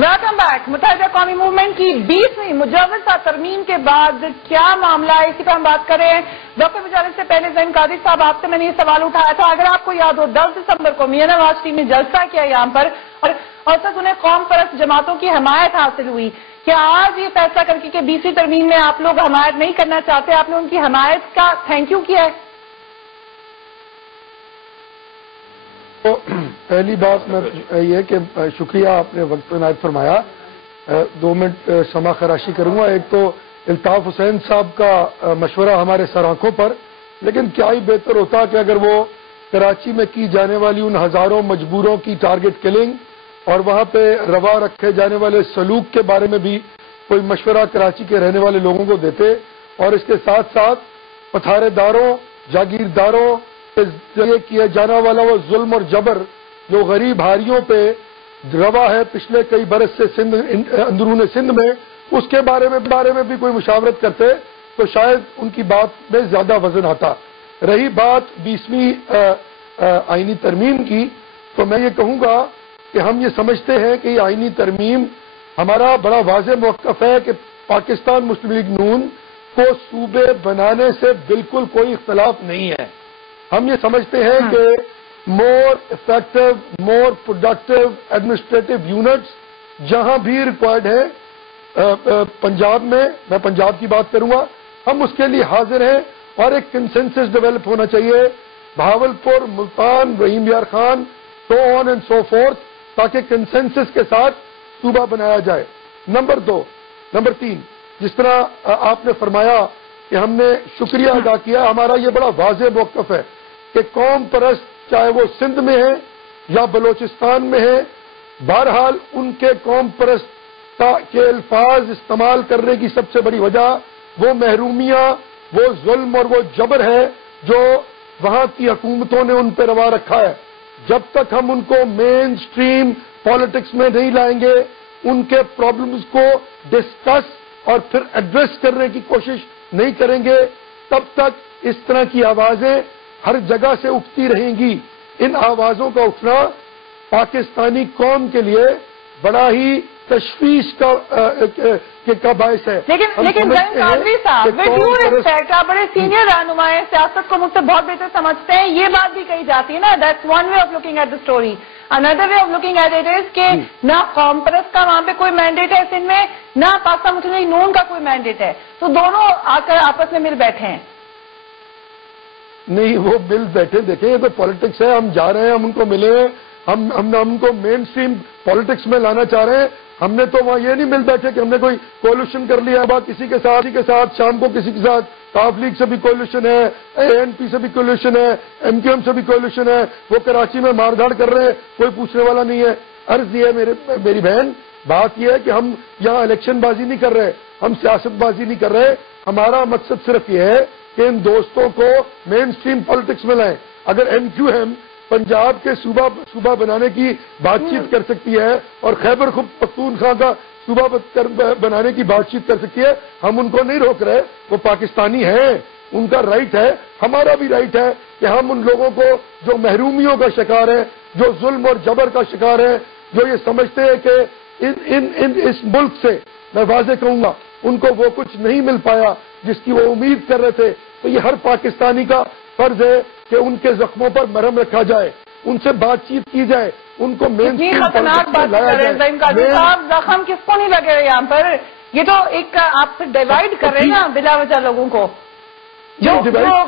Welcome back. متحدہ Qaumi movement کی 20ویں مجوزہ ترمیم کے بعد کیا معاملہ ہے، اسی پر ہم بات کر رہے ہیں۔ ڈاکٹر مجالس سے پہلے زین قادری صاحب، آپ سے میں نے یہ سوال اٹھایا تھا، اگر آپ کو یاد ہو 10 دسمبر کو میاں نواز شریف نے جلسہ کیا یہاں پر اور تک انہیں قوم پرست جماعتوں کی حمایت حاصل ہوئی، کیا آج یہ فیصلہ کر کے کہ 20ویں ترمیم میں آپ لوگ حمایت نہیں کرنا چاہتے، آپ نے ان کی حمایت کا تھینک یو کیا ہے؟ پہلی بات میں یہ کہ شکریہ، آپ نے وقت پہ عنایت فرمایا۔ 2 منٹ سما خراشی کروں گا۔ ایک تو الطاف حسین صاحب کا مشورہ ہمارے سر آنکھوں پر، لیکن کیا ہی بہتر ہوتا کہ اگر وہ کراچی میں کی جانے والی ان ہزاروں مجبوروں کی ٹارگٹ کلنگ اور وہاں پہ روا رکھے جانے والے سلوک کے بارے میں بھی کوئی مشورہ کراچی کے رہنے والے لوگوں کو دیتے، اور اس کے ساتھ ساتھ پتھارے داروں، جاگیرداروں کے ذریعے کیا جانا والا وہ ظلم اور جبر جو غریب ہاریوں پہ روا ہے پچھلے کئی برس سے اندرون سندھ میں، اس کے بارے میں بھی کوئی مشاورت کرتے تو شاید ان کی بات میں زیادہ وزن آتا۔ رہی بات 20ویں آئینی ترمیم کی، تو میں یہ کہوں گا کہ ہم یہ سمجھتے ہیں کہ یہ آئینی ترمیم ہمارا بڑا واضح موقف ہے کہ پاکستان مسلم لیگ نون کو صوبے بنانے سے بالکل کوئی اختلاف نہیں ہے۔ ہم یہ سمجھتے ہیں کہ more effective, more productive administrative units جہاں بھی ریکوائرڈ ہے پنجاب میں پنجاب کی بات کروں گا، ہم اس کے لیے حاضر ہیں، اور ایک کنسنسس ڈیولپ ہونا چاہیے بہاولپور، ملتان، رحیم یار خان، سو آن اینڈ سو فورتھ، تاکہ کنسنسس کے ساتھ صوبہ بنایا جائے۔ نمبر 3، جس طرح آپ نے فرمایا کہ ہم نے شکریہ ادا کیا، ہمارا یہ بڑا واضح موقف ہے کہ قوم پرست چاہے وہ سندھ میں ہے یا بلوچستان میں ہے، بہرحال ان کے قوم پرست کے الفاظ استعمال کرنے کی سب سے بڑی وجہ وہ محرومیاں، وہ ظلم اور وہ جبر ہے جو وہاں کی حکومتوں نے ان پہ روا رکھا ہے۔ جب تک ہم ان کو مین سٹریم پالیٹکس میں نہیں لائیں گے، ان کے پرابلمز کو ڈسکس اور پھر ایڈریس کرنے کی کوشش نہیں کریں گے، تب تک اس طرح کی آوازیں ہر جگہ سے اٹھتی رہیں گی۔ ان آوازوں کا اٹھنا پاکستانی قوم کے لیے بڑا ہی تشویش کا باعث ہے۔ لیکن زین قادری صاحب، with due respect، آپ بڑے سینئر رہنما ہیں، سیاست کو مجھ سے بہت بہتر سمجھتے ہیں، یہ بات بھی کہی جاتی ہے نا، that's one way of looking at the story. Another way of looking at it is کہ نہ قوم پرست کا وہاں پہ کوئی مینڈیٹ ہے سندھ میں، نہ پاکستان مسلم لیگ نون کا کوئی مینڈیٹ ہے، تو دونوں آ کر آپس میں مل بیٹھے ہیں۔ نہیں، وہ مل بیٹھے، دیکھیں یہ تو پالیٹکس ہے، ہم جا رہے ہیں، ہم ان کو ملے ہیں، ہم ان کو مین سٹریم پالیٹکس میں لانا چاہ رہے ہیں۔ ہم نے تو وہاں یہ نہیں مل بیٹھے کہ ہم نے کوئی کولیشن کر لیا ہے کسی کے ساتھ، شام کو کسی کے ساتھ کاف لیگ سے بھی کولیشن ہے، ANP سے بھی کولیشن ہے، MQM سے بھی کولیشن ہے، وہ کراچی میں مار دھاڑ کر رہے ہیں، کوئی پوچھنے والا نہیں ہے۔ عرض یہ ہے میری بہن، بات یہ ہے کہ ہم یہاں الیکشن بازی نہیں کر رہے، ہم سیاست بازی نہیں کر رہے، ہمارا مقصد صرف یہ ہے کہ ان دوستوں کو مین سٹریم پالیٹکس میں لائیں۔ اگر MQM پنجاب کے صوبہ بنانے کی بات چیت کر سکتی ہے اور خیبر پختونخوا کا صوبہ بنانے کی بات چیت کر سکتی ہے، ہم ان کو نہیں روک رہے، وہ پاکستانی ہیں، ان کا رائٹ ہے، ہمارا بھی رائٹ ہے کہ ہم ان لوگوں کو جو محرومیوں کا شکار ہیں، جو ظلم اور جبر کا شکار ہیں، جو یہ سمجھتے ہیں کہ اس ملک سے، میں واضح کہوں گا، ان کو وہ کچھ نہیں مل پایا جس کی وہ امید کر رہے تھے، تو یہ ہر پاکستانی کا فرض ہے کہ ان کے زخموں پر مرہم رکھا جائے، ان سے بات چیت کی جائے، ان کو مین خطرناک بات کر رہے ہیں زین قادری صاحب، زخم کس کو نہیں لگے یہاں پر، یہ تو ایک آپ سے ڈیوائڈ کر رہے ہیں نا بلا وجہ لوگوں کو، جو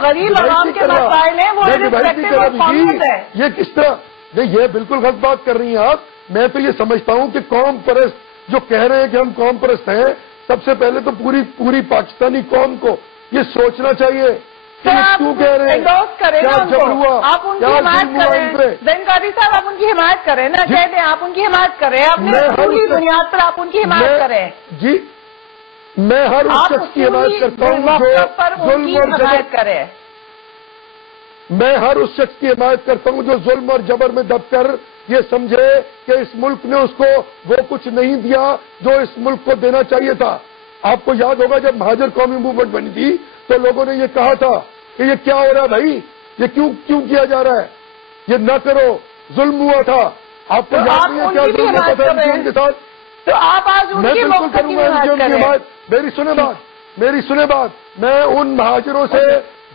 غریب عوام کے مسائل ہیں وہ یہ کس طرح، نہیں یہ بالکل غلط بات کر رہی ہیں آپ۔ میں تو یہ سمجھتا ہوں کہ قوم پرست جو کہہ رہے ہیں کہ ہم قوم پرست ہیں، سب سے پہلے تو پوری پاکستانی قوم کو یہ سوچنا چاہیے کیوں کہہ رہے ہیں، کیا جبر ہوا، آپ ان کی حمایت کریں زین قادری صاحب، آپ ان کی حمایت کریں نا، کہہ دیں آپ ان کی حمایت کریں، اپنے پوری بنیاد پر آپ ان کی حمایت کریں۔ جی میں ہر اس شخص کی حمایت کرتا ہوں جو ظلم اور جبر کرے، میں ہر اس شخص کی حمایت کرتا ہوں جو ظلم اور جبر میں دب کر یہ سمجھے کہ اس ملک نے اس کو وہ کچھ نہیں دیا جو اس ملک کو دینا چاہیے تھا۔ آپ کو یاد ہوگا جب مہاجر قومی موومنٹ بنی تھی تو لوگوں نے یہ کہا تھا کہ یہ کیا ہو رہا ہے بھائی، یہ کیوں کیا جا رہا ہے، یہ نہ کرو، ظلم ہوا تھا۔ آپ کو یاد نہیں ہے کیا ظلم ہوتا تھا ان کے ساتھ؟ تو آپ آج میں ان بالکل کروں گا MQM کی حمایت. میری سنے بات میں ان مہاجروں سے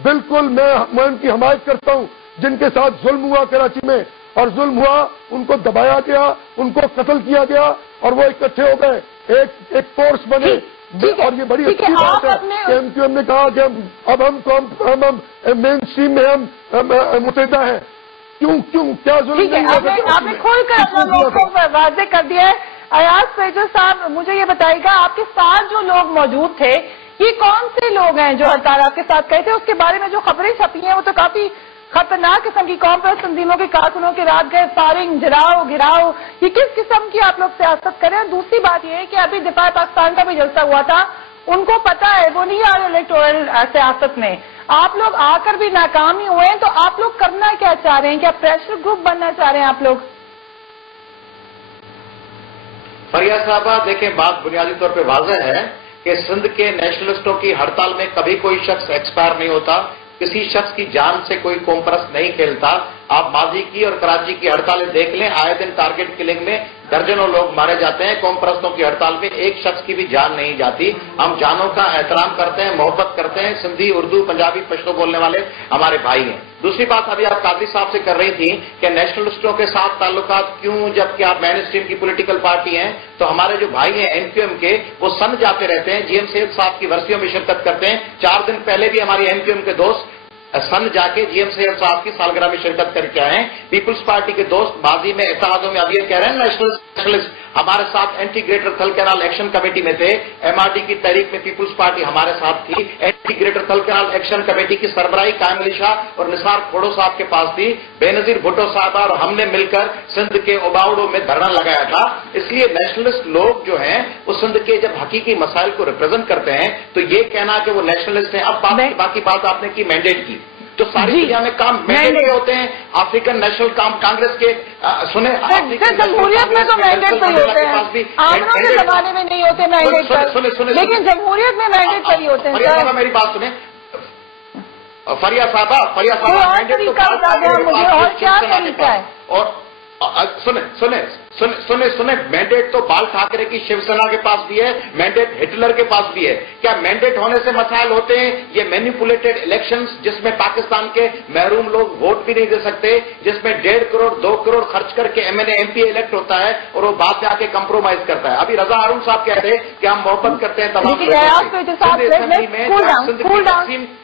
بالکل میں ان کی حمایت کرتا ہوں جن کے ساتھ ظلم ہوا کراچی میں، اور ظلم ہوا، ان کو دبایا گیا، ان کو قتل کیا گیا اور وہ اکٹھے ہو گئے، ایک فورس بنے. اور یہ بڑی اچھی بات ہے کہ MQM نے کہا کہ اب ہم مین اسٹریم میں ہم متحدہ ہیں. کیوں کیا ظلم نہیں ہوا؟ آپ نے کھول کر اپنا لوگوں کو واضح کر دیا ہے. ایاز فیضل صاحب مجھے یہ بتائیے گا، آپ کے ساتھ جو لوگ موجود تھے یہ کون سے لوگ ہیں جو ہڑتال آپ کے ساتھ گئے تھے؟ اس کے بارے میں جو خبریں چھپی ہیں وہ تو کافی خطرناک قسم کی، قوم پرست تنظیموں کے کارکنوں کے رات گئے فائرنگ، جلاؤ گراؤ، یہ کس قسم کی آپ لوگ سیاست کریں؟ اور دوسری بات یہ ہے کہ ابھی دفاع پاکستان کا بھی جلسہ ہوا تھا، ان کو پتا ہے وہ نہیں آ رہے الیکٹورل سیاست میں، آپ لوگ آ کر بھی ناکام ہی ہوئے ہیں، تو آپ لوگ کرنا کیا چاہ رہے ہیں؟ کیا پریشر گروپ بننا چاہ رہے ہیں آپ لوگ؟ فریہ صاحبہ دیکھیں، بات بنیادی طور پہ واضح ہے کہ سندھ کے نیشنلسٹوں کی ہڑتال میں کبھی کوئی شخص ایکسپائر نہیں ہوتا، کسی شخص کی جان سے کوئی قوم پرست نہیں کھیلتا. آپ ماضی کی اور کراچی کی ہڑتالیں دیکھ لیں، آئے دن ٹارگٹ کلنگ میں درجنوں لوگ مارے جاتے ہیں. قوم پرستوں کی ہڑتال میں ایک شخص کی بھی جان نہیں جاتی. ہم جانوں کا احترام کرتے ہیں، محبت کرتے ہیں. سندھی، اردو، پنجابی، پشتو بولنے والے ہمارے بھائی ہیں. دوسری بات ابھی آپ قادری صاحب سے کر رہی تھی کہ نیشنلسٹوں کے ساتھ تعلقات کیوں، جبکہ آپ مین اسٹریم کی پولیٹیکل پارٹی ہیں. تو ہمارے جو بھائی ہیں MQM کے، وہ سن جاتے رہتے ہیں، GM سید صاحب کی ورسیوں میں شرکت کرتے ہیں. 4 دن پہلے بھی ہماری MQM کے دوست سن جا کے GM سید صاحب کی سالگرہ میں شرکت کر کے آئے ہیں. پیپلز پارٹی کے دوست ماضی میں اتحادوں میں اب یہ کہہ رہے ہیں نیشنلسٹ ہمارے ساتھ اینٹی گریٹر تھل کینال ایکشن کمیٹی میں تھے. MRD کی تحریک میں پیپلز پارٹی ہمارے ساتھ تھی. اینٹی گریٹر تھل کینال ایکشن کمیٹی کی سربراہی قائم علی شاہ اور نثار کھوڑو صاحب کے پاس تھی. بے نظیر بھٹو صاحب اور ہم نے مل کر سندھ کے اوباوڑوں میں دھرنا لگایا تھا. اس لیے نیشنلسٹ لوگ جو ہیں وہ سندھ کے جب حقیقی مسائل کو ریپرزینٹ کرتے ہیں تو یہ کہنا کہ وہ نیشنلسٹ ہیں. اب باقی بات آپ نے کی مینڈیٹ کی، تو ساری دنیا میں کام مینڈیٹ کے ہوتے ہیں. افریقن نیشنل کانگریس کے سنیں، جمہوریت میں تو مینڈیٹ پر ہی ہوتے ہیں، آمنوں کے زمانے میں نہیں ہوتے مینڈیٹ پر، لیکن جمہوریت میں مینڈیٹ پر ہی ہوتے ہیں. فریہ صاحبہ میری بات سنیں، فریہ صاحبہ مینڈیٹ تو اور کیا طریقہ ہے؟ اور سنیں مینڈیٹ تو بال ٹھاکرے کی شیو سینا کے پاس بھی ہے، مینڈیٹ ہٹلر کے پاس بھی ہے. کیا مینڈیٹ ہونے سے مسائل ہوتے ہیں؟ یہ مینیپولیٹڈ الیکشنز جس میں پاکستان کے محروم لوگ ووٹ بھی نہیں دے سکتے، جس میں 1.5 کروڑ 2 کروڑ خرچ کر کے MNA MP الیکٹ ہوتا ہے اور وہ بعد میں آ کے کمپرومائز کرتا ہے. ابھی رضا ہارون صاحب کہتے ہیں کہ ہم محبت کرتے ہیں تمام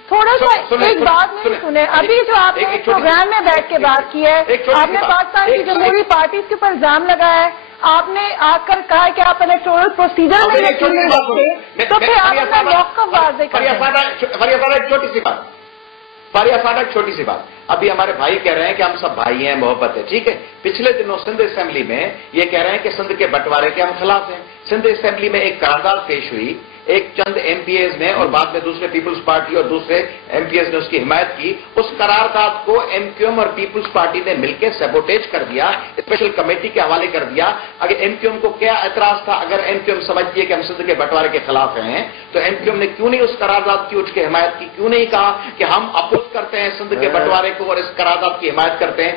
تھوڑا سا ایک بات نہیں سنے. ابھی جو آپ نے پروگرام میں بیٹھ کے بات کی ہے، آپ نے پاکستان کی جمہوری پارٹیز کے اوپر الزام لگایا ہے، آپ نے آ کر کہا کہ آپ الیکٹورل پروسیجر میں یقین نہیں رکھتے، تو پھر آپ اپنا موقف واضح کریں. فریہ صاحبہ ایک چھوٹی سی بات، ابھی ہمارے بھائی کہہ رہے ہیں کہ ہم سب بھائی ہیں، محبت ہے، ٹھیک ہے. پچھلے دنوں سندھ اسمبلی میں یہ کہہ رہے ہیں کہ سندھ کے بٹوارے کے ہم خلاف ہیں. سندھ اسمبلی میں ایک قرارداد پیش ہوئی، ایک چند MPAs نے اور بعد میں دوسرے پیپلز پارٹی اور دوسرے MPAs نے اس کی حمایت کی. اس قرارداد کو MQM اور پیپلز پارٹی نے مل کے سیبوٹیج کر دیا، اسپیشل کمیٹی کے حوالے کر دیا. اگر MQM کو کیا اعتراض تھا؟ اگر MQM سمجھتی ہے کہ ہم سندھ کے بٹوارے کے خلاف ہیں تو MQM نے کیوں نہیں اس قرارداد کی اٹھ کے حمایت کی؟ کیوں نہیں کہا کہ ہم اپوز کرتے ہیں سندھ کے بٹوارے کو اور اس قرارداد کی حمایت کرتے ہیں؟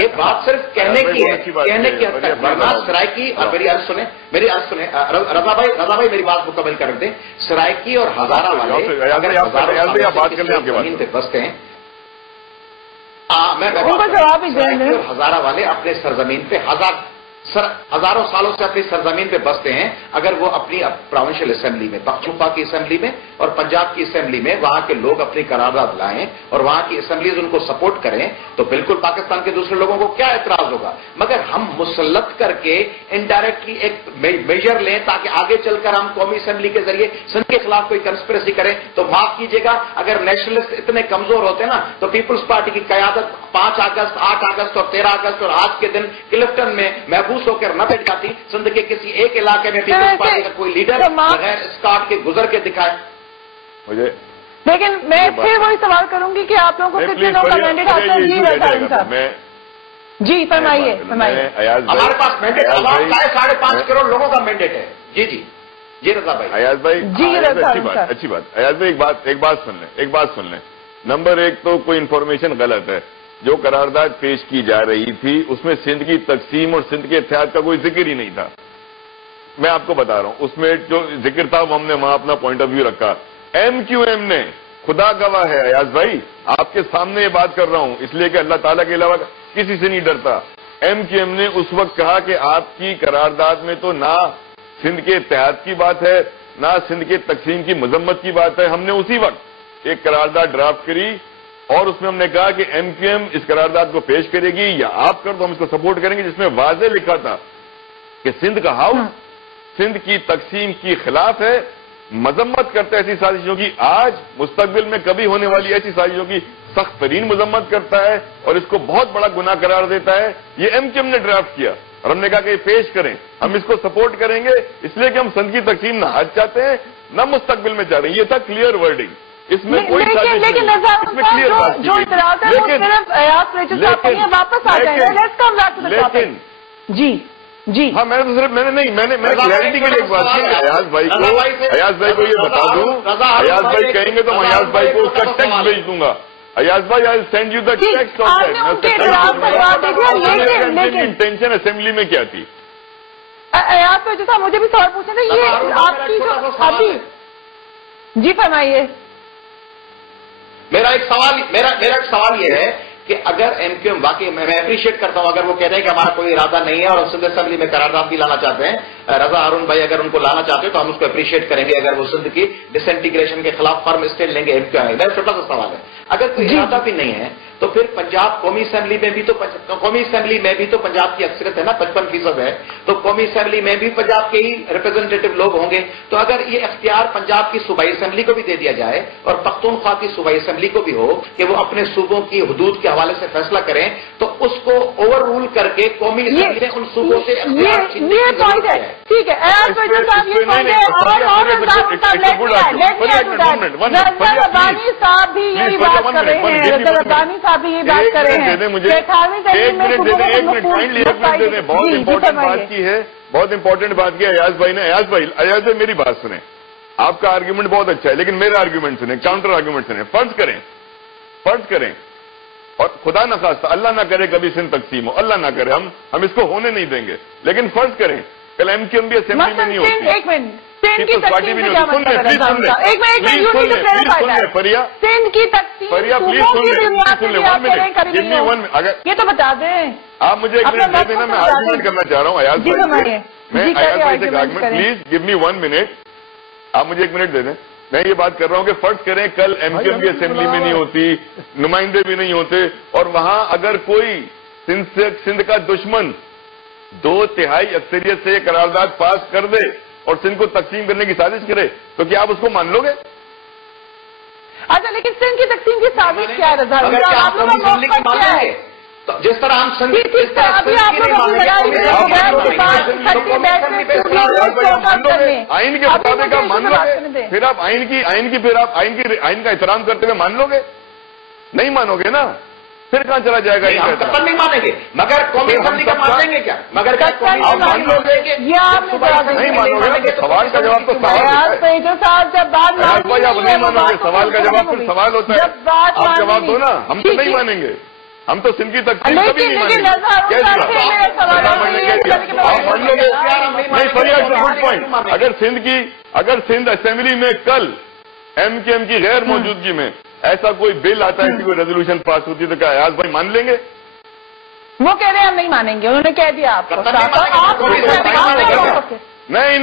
یہ بات صرف کہنے کی ہے، کہنے کی حد تک. ورنہ سرائکی، اور میری عرض سنیں، رضا بھائی میری بات مکمل کر دیں. سرائکی اور ہزارہ والے زمین پہ بستے ہیں، ہزارہ والے اپنے سرزمین پہ ہزاروں سالوں سے اپنی سرزمین پہ بستے ہیں. اگر وہ اپنی پروونشل اسمبلی میں، پختونخوا کی اسمبلی میں اور پنجاب کی اسمبلی میں وہاں کے لوگ اپنی قرارداد لائیں اور وہاں کی اسمبلیز ان کو سپورٹ کریں تو بالکل پاکستان کے دوسرے لوگوں کو کیا اعتراض ہوگا. مگر ہم مسلط کر کے انڈائریکٹلی ایک میجر لیں تاکہ آگے چل کر ہم قومی اسمبلی کے ذریعے سندھ کے خلاف کوئی کنسپریسی کریں تو معاف کیجیے گا، اگر نیشنلسٹ اتنے کمزور ہوتے نا تو پیپلز پارٹی کی قیادت 5 اگست 8 اگست اور 13 اگست اور آج کے دن کلفٹن میں محبوس ہو کر نہ بیٹھ جاتی. سندھ کے کسی ایک علاقے میں پیپلز پارٹی کا کوئی لیڈر بغیر اسکاٹ کے گزر کے دکھائے مجھے. لیکن میں پھر وہی سوال کروں گی کہ آپ لوگوں کو کتنے لوگوں کا مینڈیٹ حاصل ہے؟ جی فرمائیے. ہمارے پاس مینڈیٹ 5.5 کروڑ لوگوں کا مینڈیٹ ہے. جی رضا بھائی. ایاز بھائی اچھی بات. ایاز بھائی ایک بات سن لیں. نمبر 1 تو کوئی انفارمیشن غلط ہے. جو قرارداد پیش کی جا رہی تھی اس میں سندھ کی تقسیم اور سندھ کے اتحاد کا کوئی ذکر ہی نہیں تھا. میں آپ کو بتا رہا ہوں اس میں جو ذکر تھا وہ ہم نے وہاں اپنا پوائنٹ آف ویو رکھا. ایم کیو ایم نے خدا گواہ ہے ایاز بھائی آپ کے سامنے یہ بات کر رہا ہوں اس لیے کہ اللہ تعالیٰ کے علاوہ کسی سے نہیں ڈرتا. ایم کیو ایم نے اس وقت کہا کہ آپ کی قرارداد میں تو نہ سندھ کے اتحاد کی بات ہے نہ سندھ کے تقسیم کی مذمت کی بات ہے. ہم نے اسی وقت ایک قرارداد ڈرافٹ کری اور اس میں ہم نے کہا کہ ایم کیو ایم اس قرارداد کو پیش کرے گی یا آپ کر تو ہم اس کو سپورٹ کریں گے, جس میں واضح لکھا تھا کہ سندھ کا ہاؤس سندھ کی تقسیم کی خلاف ہے, مذمت کرتا ہے ایسی سازشوں کی, آج مستقبل میں کبھی ہونے والی ایسی سازشوں کی سخت ترین مذمت کرتا ہے اور اس کو بہت بڑا گناہ قرار دیتا ہے. یہ ایم کیو ایم نے ڈرافٹ کیا اور ہم نے کہا کہ یہ پیش کریں, ہم اس کو سپورٹ کریں گے اس لیے کہ ہم سندھ کی تقسیم نہ آج چاہتے ہیں نہ مستقبل میں چاہ رہے ہیں. یہ تھا کلیئر ورڈنگ, اس میں کوئی سازش نہیں, اس میں کلیئر بات کی لیکن جی جی ہاں میں نے صرف میں نے کلیئرٹی کے لیے ایک بات کی ایاز بھائی کو یہ بتا دوں, ایاز بھائی کہیں گے تو میں ایاز بھائی کو اس کا ٹیکسٹ بھیج دوں گا. ایاز بھائی I send you the text of that intention assembly میں کیا تھی. ایاز بھائی جیسا مجھے بھی سوال پوچھنا تھا, یہ آپ کی جو ابھی جی فرمائیے. میرا ایک سوال یہ ہے کہ اگر ایم کیو ایم واقعی میں اپریشیٹ کرتا ہوں اگر وہ کہتے ہیں کہ ہمارا کوئی ارادہ نہیں ہے اور سندھ اسمبلی میں قرارداد بھی لانا چاہتے ہیں, رضا ہارون بھائی اگر ان کو لانا چاہتے ہیں تو ہم اس کو اپریشیٹ کریں گے اگر وہ سندھ کی ڈس انٹیگریشن کے خلاف فرم اسٹینڈ لیں گے ایم کیو ایم. میرا چھوٹا سا سوال ہے, اگر کوئی ارادہ بھی نہیں ہے تو پھر پنجاب قومی اسمبلی میں بھی تو پنجاب کی اکثریت ہے نا, 55% ہے, تو قومی اسمبلی میں بھی پنجاب کے ہی ریپرزینٹیٹو لوگ ہوں گے. تو اگر یہ اختیار پنجاب کی صوبائی اسمبلی کو بھی دے دیا جائے اور پختونخوا کی صوبائی اسمبلی کو بھی ہو کہ وہ اپنے صوبوں کی حدود کے حوالے سے فیصلہ کریں, تو اس کو اوور رول کر کے قومی اسمبلی نے ان صوبوں سے ٹھیک ہے. صاحب بھی یہی بات کر رہے ہیں, ربانی صاحب بھی یہی بات کر رہے ہیں. بہت امپورٹنٹ بات کی ہے, بہت امپورٹنٹ بات کی ہے ایاز بھائی نے. ایاز بھائی میری بات سنیں, آپ کا آرگیومنٹ بہت اچھا ہے لیکن میرا آرگیومنٹ سنیں, کاؤنٹر آرگیومنٹ سنیں. فرض کریں اور خدا نہ خواستہ اللہ نہ کرے کبھی سندھ تقسیم ہو, اللہ نہ کرے, ہم اس کو ہونے نہیں دیں گے, لیکن فرض کریں کل ایم کیو ایم بھی اسمبلی میں نہیں ہوتی, ایک منٹ سندھ کی تقسیم سے کیا مطلب ہے, یہ تو بتا دیں. آپ مجھے ایک منٹ دے دینا, میں آرگیومنٹ کرنا چاہ رہا ہوں ایاز بھائی سے. پلیز گیو می 1 منٹ, آپ مجھے 1 منٹ دے دیں. میں یہ بات کر رہا ہوں کہ فرض کریں کل ایم کیو ایم بھی اسمبلی میں نہیں ہوتی, نمائندے بھی نہیں ہوتے, اور وہاں اگر کوئی سندھ کا دشمن 2/3 اکثریت سے یہ قرارداد پاس کر دے اور سندھ کو تقسیم کرنے کی سازش کرے تو کیا آپ اس کو مان لو گے؟ اچھا لیکن سندھ کی تقسیم کی سازش کیا ہے رضا؟ جس طرح ہم سندھ آئین کے مطابق آپ مان لو گے, پھر آپ آئین کا احترام کرتے ہوئے مان لو گے؟ نہیں مانو گے نا, پھر کہاں چلا جائے گا؟ نہیں مانیں گے, مگر قومی اسمبلی کا مان لیں گے کیا؟ مگر آپ مان لو گے؟ نہیں مانو گے. سوال کا جواب تو سوال آپ نہیں مانو گے, سوال کا جواب پھر سوال ہوتا ہے, آپ جواب دو نا. ہم تو نہیں مانیں گے, ہم تو سندھ کی تقسیم کبھی نہیں مانیں گے. آپ مان لو گے؟ نہیں, فریاد سے گڈ پوائنٹ. اگر سندھ اسمبلی میں کل ایم کیو ایم کی غیر موجودگی میں ایسا کوئی بل آتا ہے, کوئی ریزولوشن پاس ہوتی ہے تو کیا ایاز بھائی مان لیں گے؟ وہ کہہ رہے ہیں ہم نہیں مانیں گے, انہوں نے کہہ دیا آپ کو. نہیں,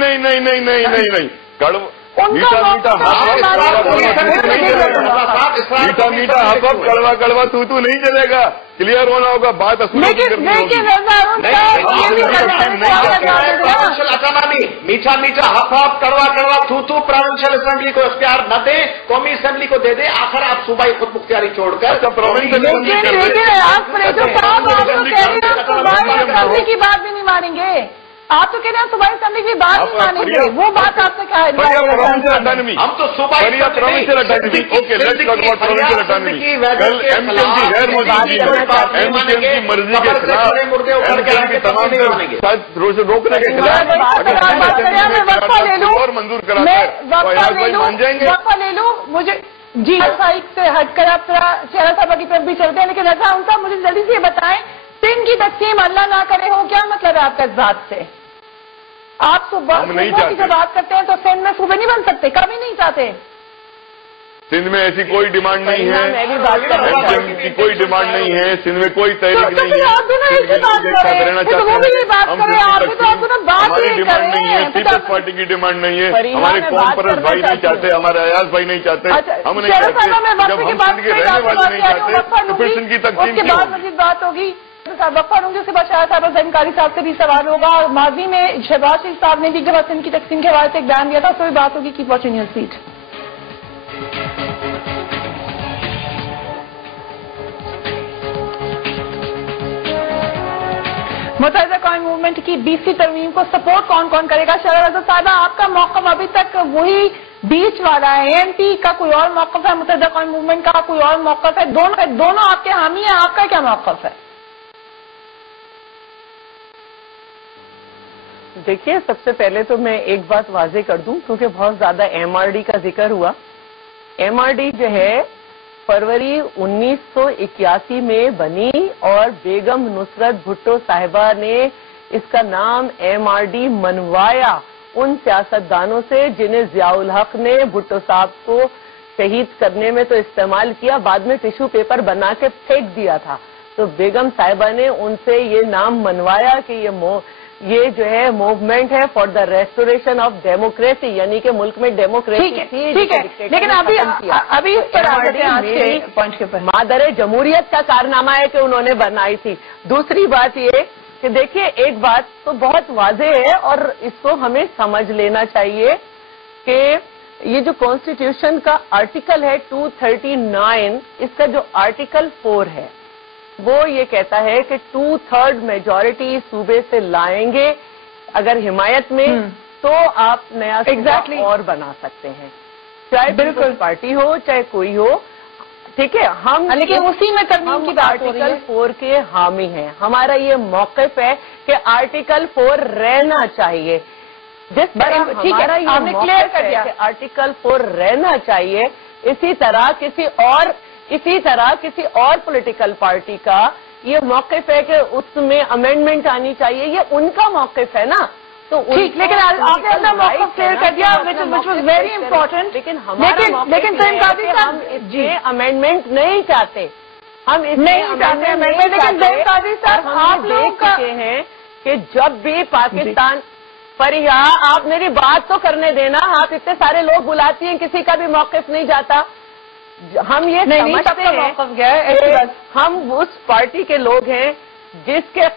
میٹھا کڑوا کڑوا تو نہیں چلے گا, کلیئر ہونا ہوگا بات. میٹھا میٹھا ہف ہف کڑوا کڑوا تھو پروونشل اسمبلی کو اختیار نہ دے, قومی اسمبلی کو دے دے, آخر آپ صوبائی خود مختاری چھوڑ کر کی بات بھی نہیں مانیں گے. آپ تو کہہ رہے ہیں صوبائی اسمبلی کی بات نہیں مانیں گے, وہ بات آپ نے کہا ہے. ہم تو صوبائی مرضی کے خلاف روکنے کے خلاف اور منظور کراتا ہے, مان جائیں گے. لے لوں مجھے جی سائٹ سے ہٹ کر آپ تھوڑا شہرا صاحبہ کی طرف بھی چلتے ہیں, لیکن رضا ان صاحب مجھے جلدی سے یہ بتائیں, سندھ کی تقسیم اللہ نہ کرے ہو کیا مطلب ہے آپ کا اس بات سے؟ آپ صوبوں کی بات کرتے ہیں تو سندھ میں صوبے نہیں بن سکتے، کبھی نہیں چاہتے. سندھ میں ایسی کوئی ڈیمانڈ نہیں ہے، MQM کی کوئی ڈیمانڈ نہیں ہے، سندھ میں کوئی تحریک نہیں ہے. ہماری ڈیمانڈ نہیں ہے، پیپلز پارٹی کی ڈیمانڈ نہیں ہے، ہمارے قوم پرست بھائی نہیں چاہتے، ہمارے ایاز بھائی نہیں چاہتے، ہم نہیں چاہتے. جب ہم سندھ کے رہنے والے نہیں چاہتے تو پھر سندھ کی تقسیم کیوں؟ مزید بات ہوگی. وقفہ لوں گی، اس کے بعد شاہ صاحب زین قاضی صاحب سے بھی سوال ہوگا. ماضی میں شہباز شریف صاحب نے بھی جب سندھ کی تقسیم کے حوالے سے ایک بیان دیا تھا، اس سے بھی بات ہوگی. Keep watching your seat. Muttahida Qaumi movement کی 20ویں ترمیم کو سپورٹ کون کون کرے گا؟ شرح رضا صاحبہ، آپ کا موقف ابھی تک وہی بیچ والا ہے. ANP کا کوئی اور موقف ہے، متحدہ قومی موومنٹ کا کوئی اور موقف ہے، دونوں آپ کے حامی ہیں. آپ کا کیا موقف ہے؟ دیکھیے، سب سے پہلے تو میں ایک بات واضح کر دوں، کیونکہ بہت زیادہ MRD کا ذکر ہوا. MRD جو ہے فروری 1981 میں بنی اور بیگم نصرت بھٹو صاحبہ نے اس کا نام MRD منوایا ان سیاستدانوں سے جنہیں ضیاء الحق نے بھٹو صاحب کو شہید کرنے میں تو استعمال کیا، بعد میں ٹیشو پیپر بنا کے پھینک دیا تھا. تو بیگم صاحبہ نے ان سے یہ نام منوایا کہ یہ جو ہے موومنٹ ہے for the restoration of democracy, یعنی کہ ملک میں ڈیموکریسی تھی. لیکن ابھی مادر جمہوریت کا کارنامہ ہے کہ انہوں نے بنائی تھی. دوسری بات یہ کہ دیکھیے، ایک بات تو بہت واضح ہے اور اس کو ہمیں سمجھ لینا چاہیے کہ یہ جو کانسٹیٹیوشن کا آرٹیکل ہے 239، اس کا جو آرٹیکل 4 ہے وہ یہ کہتا ہے کہ 2/3 میجورٹی صوبے سے لائیں گے اگر حمایت میں تو آپ نیا صوبہ اور بنا سکتے ہیں، چاہے بالکل پارٹی ہو چاہے کوئی ہو. ٹھیک ہے، ہم لیکن اسی میں ترمیم کی بات ہو رہی ہے. آرٹیکل 4 کے حامی ہیں. ہمارا یہ موقف ہے کہ آرٹیکل 4 رہنا چاہیے. جس طرح ہمارا یہ موقف ہے کہ آرٹیکل 4 رہنا چاہیے، اسی طرح کسی اور پولیٹیکل پارٹی کا یہ موقف ہے کہ اس میں امینڈمنٹ آنی چاہیے. یہ ان کا موقف ہے نا. تو ٹھیک، لیکن آپ نے اپنا موقف شیئر کر دیا which was very important. لیکن ہم اس میں امینڈمنٹ نہیں چاہتے. ہم اس میں لیکن زین قاضی صاحب ہم دیکھ چکے ہیں کہ جب بھی پاکستان فریحہ، آپ میری بات تو کرنے دینا. آپ اتنے سارے لوگ بلاتی ہیں، کسی کا بھی موقف نہیں جاتا. ہم یہ سمجھتے ہیں کہ ہم اس پارٹی کے لوگ ہیں جس کے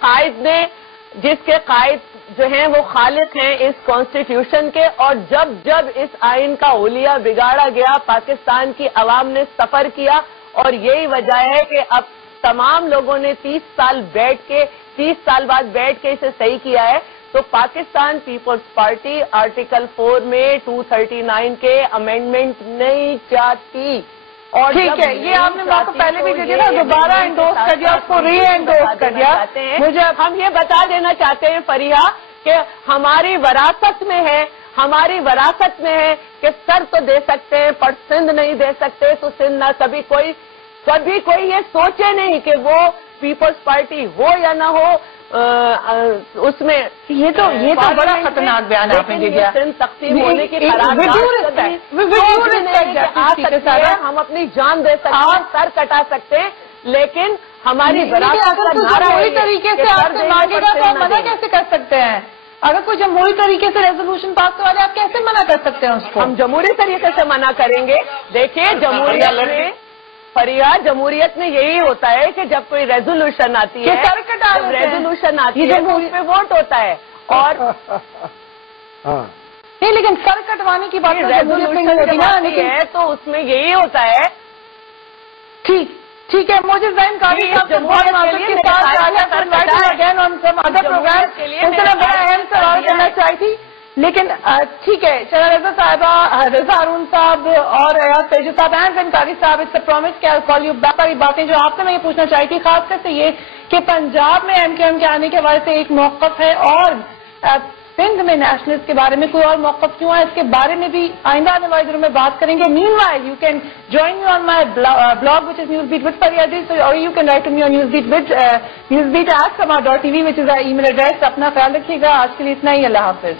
قائد جو ہیں وہ خالق ہیں اس کانسٹیٹیوشن کے. اور جب اس آئین کا حلیہ بگاڑا گیا، پاکستان کی عوام نے سفر کیا اور یہی وجہ ہے کہ اب تمام لوگوں نے 30 سال بعد بیٹھ کے اسے صحیح کیا ہے. تو پاکستان پیپلز پارٹی آرٹیکل 4 میں 239 کے امینڈمنٹ نہیں چاہتی. اور ٹھیک ہے، یہ آپ نے موقع پہلے بھی دے دیا، دوبارہ انڈورس کر دیا، اس کو ری انڈورس کر دیا. ہم یہ بتا دینا چاہتے ہیں فریحہ کہ ہماری وراثت میں ہے کہ سر تو دے سکتے ہیں پر سندھ نہیں دے سکتے. تو سندھ نہ کبھی کوئی یہ سوچے نہیں کہ وہ پیپلز پارٹی ہو یا نہ ہو. اس میں یہ تو بڑا خطرناک بیان آپ نے دیا. تقسیم ہونے کی ہم اپنی جان دے سکتے ہیں، سر کٹا سکتے ہیں، لیکن ہماری جمہوری طریقے سے آپ سے مانگے گا تو آپ منع کیسے کر سکتے ہیں؟ اگر کوئی جمہوری طریقے سے ریزولوشن پاس کروا دے، آپ کیسے منع کر سکتے ہیں اس کو؟ ہم جمہوری طریقے سے منع کریں گے. دیکھیے، جمہوریت میں یہی ہوتا ہے کہ جب کوئی ریزولوشن آتی ہے، اس پہ ووٹ ہوتا ہے. اور نہیں، لیکن سر کٹوانے کی بات ریزولوشن ہے تو اس میں یہی ہوتا ہے. ٹھیک ہے، مجھے زین قاضی صاحب سے بہت معذرت کے ساتھ بڑا اہم سوال کرنا چاہی تھی، لیکن ٹھیک ہے. شرح رضا صاحبہ، رضا ہارون صاحب اور ایاز تیجو صاحب ہیں. زین قاضی صاحب اس سے پرومس کیا کال یو بیک. ساری باتیں جو آپ سے میں یہ پوچھنا چاہی تھی، خاص کر سے یہ کہ پنجاب میں MQM کے آنے کے حوالے سے ایک موقف ہے اور سندھ میں نیشنلسٹ کے بارے میں کوئی اور موقف کیوں ہے، اس کے بارے میں بھی آئندہ آنے والے دنوں میں بات کریں گے. Meanwhile you can join me on my blog which is newsbeat@fariha.tv اور you can write to me on newsbeat@samar.tv which is our email address. اپنا خیال رکھیے گا. آج کے لیے اتنا ہی. اللہ حافظ.